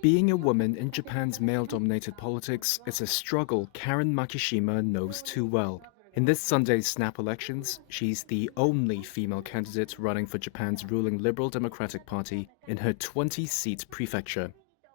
Being a woman in Japan's male-dominated politics is a struggle Karen Makishima knows too well. In this Sunday's snap elections, she's the only female candidate running for Japan's ruling Liberal Democratic Party in her 20-seat prefecture.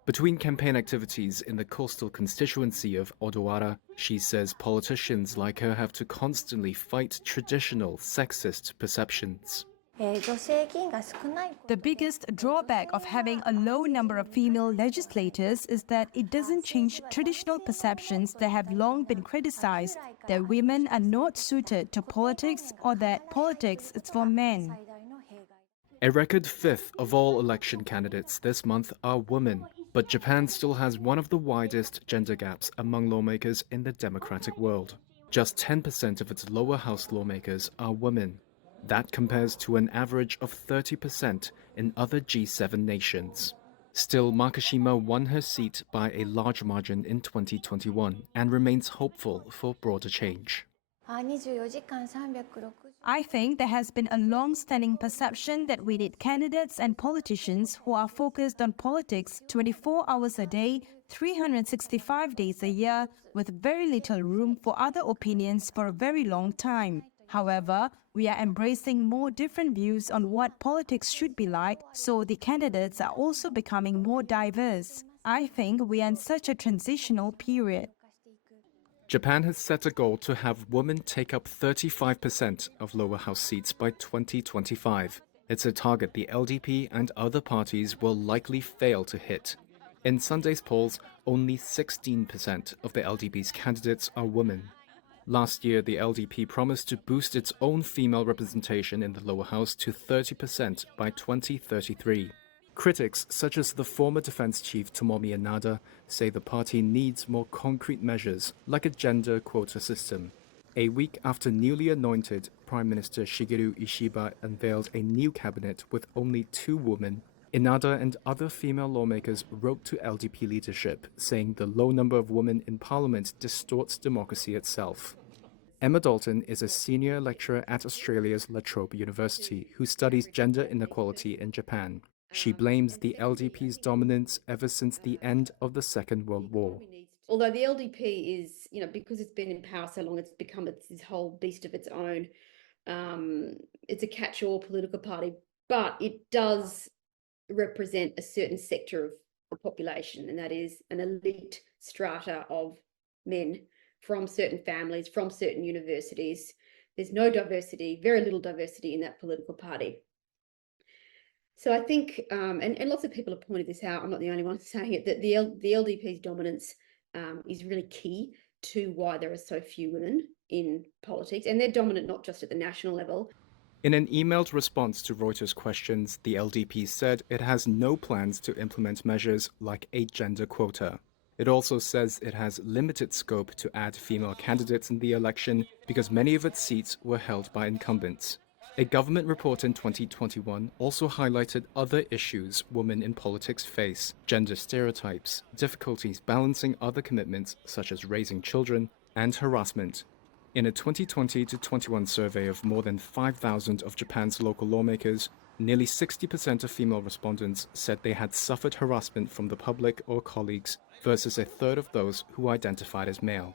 Between campaign activities in the coastal constituency of Odawara, she says politicians like her have to constantly fight traditional sexist perceptions. The biggest drawback of having a low number of female legislators is that it doesn't change traditional perceptions that have long been criticized, that women are not suited to politics or that politics is for men. A record fifth of all election candidates this month are women, but Japan still has one of the widest gender gaps among lawmakers in the democratic world. Just 10% of its lower house lawmakers are women. That compares to an average of 30% in other G7 nations. Still, Makishima won her seat by a large margin in 2021 and remains hopeful for broader change. I think there has been a long-standing perception that we need candidates and politicians who are focused on politics 24 hours a day, 365 days a year, with very little room for other opinions for a very long time. However, we are embracing more different views on what politics should be like, so the candidates are also becoming more diverse. I think we are in such a transitional period. Japan has set a goal to have women take up 35% of lower house seats by 2025. It's a target the LDP and other parties will likely fail to hit. In Sunday's polls, only 16% of the LDP's candidates are women. Last year, the LDP promised to boost its own female representation in the lower house to 30% by 2033. Critics, such as the former defense chief Tomomi Inada, say the party needs more concrete measures, like a gender quota system. A week after newly anointed Prime Minister Shigeru Ishiba unveiled a new cabinet with only 2 women, Inada and other female lawmakers wrote to LDP leadership, saying the low number of women in parliament distorts democracy itself. Emma Dalton is a senior lecturer at Australia's La Trobe University who studies gender inequality in Japan. She blames the LDP's dominance ever since the end of the Second World War. Although the LDP is, because it's been in power so long, it's become this whole beast of its own. It's a catch-all political party, but it does represent a certain sector of the population, and that is an elite strata of men from certain families, from certain universities. There's no diversity, very little diversity in that political party. So I think, and lots of people have pointed this out, I'm not the only one saying it, that the LDP's dominance is really key to why there are so few women in politics, and they're dominant not just at the national level. In an emailed response to Reuters' questions, the LDP said it has no plans to implement measures like a gender quota. It also says it has limited scope to add female candidates in the election because many of its seats were held by incumbents. A government report in 2021 also highlighted other issues women in politics face: gender stereotypes, difficulties balancing other commitments such as raising children, and harassment. In a 2020-21 survey of more than 5,000 of Japan's local lawmakers, nearly 60% of female respondents said they had suffered harassment from the public or colleagues, versus a third of those who identified as male.